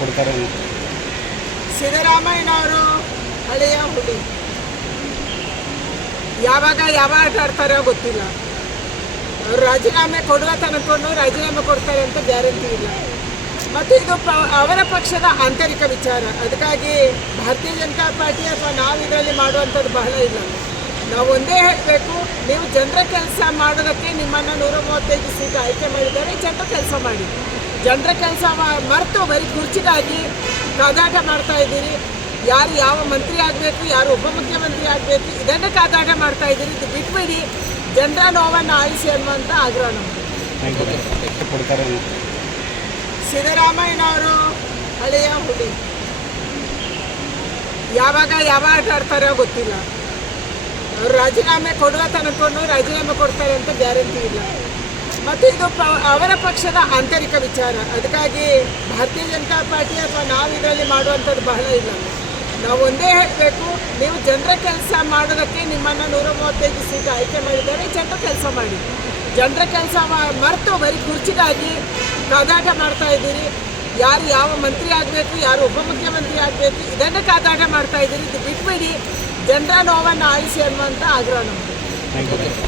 ಕೊಡ್ತಾರೆ. ಸಿದ್ದರಾಮಯ್ಯನವರು ಹಳೆಯ ಹುಲಿ, ಯಾವಾಗ ಯಾವ ಆಟ ಆಡ್ತಾರೋ ಗೊತ್ತಿಲ್ಲ. ಅವರು ರಾಜೀನಾಮೆ ಕೊಡುವ ತನಕೊಂಡು ರಾಜೀನಾಮೆ ಕೊಡ್ತಾರೆ ಅಂತ ಗ್ಯಾರಂಟಿ ಇಲ್ಲ. ಮತ್ತು ಇದು ಅವರ ಪಕ್ಷದ ಆಂತರಿಕ ವಿಚಾರ. ಅದಕ್ಕಾಗಿ ಭಾರತೀಯ ಜನತಾ ಪಾರ್ಟಿ ಅಥವಾ ನಾವು ಇದರಲ್ಲಿ ಮಾಡುವಂಥದ್ದು ಬಹಳ ಇಲ್ಲ. ನಾವು ಒಂದೇ ಹೇಳಬೇಕು, ನೀವು ಜನರ ಕೆಲಸ ಮಾಡೋದಕ್ಕೆ ನಿಮ್ಮನ್ನು 135 ಸೀಟ್ ಆಯ್ಕೆ ಮಾಡಿದ್ದಾರೆ. ಜನರ ಕೆಲಸ ಮಾಡಿ. ಜನರ ಕೆಲಸ ಮರೆತು ಬರೀ ಕುರ್ಚಿಗಾಗಿ ಕಾದಾಟ ಮಾಡ್ತಾ ಇದ್ದೀರಿ. ಯಾರು ಯಾವ ಮಂತ್ರಿ ಆಗಬೇಕು, ಯಾರು ಉಪಮುಖ್ಯಮಂತ್ರಿ ಆಗಬೇಕು, ಇದನ್ನೇ ಕಾದಾಟ ಮಾಡ್ತಾ ಇದ್ದೀರಿ. ಇದು ಬಿಟ್ಬಿಡಿ, ಜನರ ನೋವನ್ನು ಆಲಿಸಿ ಅನ್ನುವಂಥ ಆಗ್ರಹ ನಮ್ಮದು. ಕೊಡ್ತಾರೆ. ಸಿದ್ದರಾಮಯ್ಯನವರು ಹಳೆಯ ಹುಲಿ, ಯಾವಾಗ ಯಾವ ಆಟ ಆಡ್ತಾರೋ ಗೊತ್ತಿಲ್ಲ. ಅವರು ರಾಜೀನಾಮೆ ಕೊಡುವ ತನಕೊಂಡು ರಾಜೀನಾಮೆ ಕೊಡ್ತಾರೆ ಅಂತ ಗ್ಯಾರಂಟಿ ಇಲ್ಲ. ಮತ್ತು ಇದು ಅವರ ಪಕ್ಷದ ಆಂತರಿಕ ವಿಚಾರ. ಅದಕ್ಕಾಗಿ ಭಾರತೀಯ ಜನತಾ ಪಾರ್ಟಿ ಅಥವಾ ನಾವು ಇದರಲ್ಲಿ ಮಾಡುವಂಥದ್ದು ಬಹಳ ಇಲ್ಲ. ನಾವು ಒಂದೇ ಹೇಳಬೇಕು, ನೀವು ಜನರ ಕೆಲಸ ಮಾಡೋದಕ್ಕೆ ನಿಮ್ಮನ್ನು 135 ಸೀಟ್ ಆಯ್ಕೆ ಮಾಡಿದ್ದಾರೆ. ಜನರ ಕೆಲಸ ಮಾಡಿ. ಜನರ ಕೆಲಸ ಮರೆತು ಬರೀ ಕುರ್ಚಿಗಾಗಿ ಕಾದಾಟ ಮಾಡ್ತಾ ಇದ್ದೀರಿ. ಯಾರು ಯಾವ ಮಂತ್ರಿ ಆಗಬೇಕು, ಯಾರು ಉಪಮುಖ್ಯಮಂತ್ರಿ ಆಗಬೇಕು, ಇದನ್ನೇ ಕಾದಾಟ ಮಾಡ್ತಾ ಇದ್ದೀರಿ. ಇದು ಬಿಟ್ಬಿಡಿ, ಜನರ ನೋವನ್ನು ಆಲಿಸಿ ಅನ್ನುವಂಥ ಆಗ್ರಹ ನಮ್ಮದು.